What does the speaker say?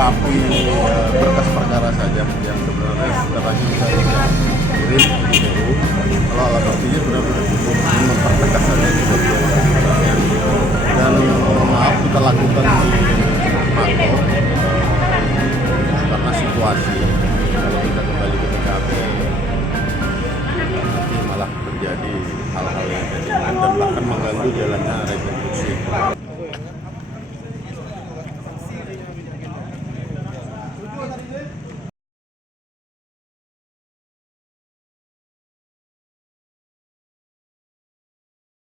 melengkapi berkas perkara saja yang sebenarnya katanya bisa kirim di PU. Kalau alat buktinya benar-benar cukup mempertegas saja di bagian administrasinya. Dan maaf kita lakukan di Mako karena situasi kalau kita kembali ke TKP nanti malah terjadi hal-hal yang tidak diinginkan dan bahkan mengganggu jalannya rekonstruksi.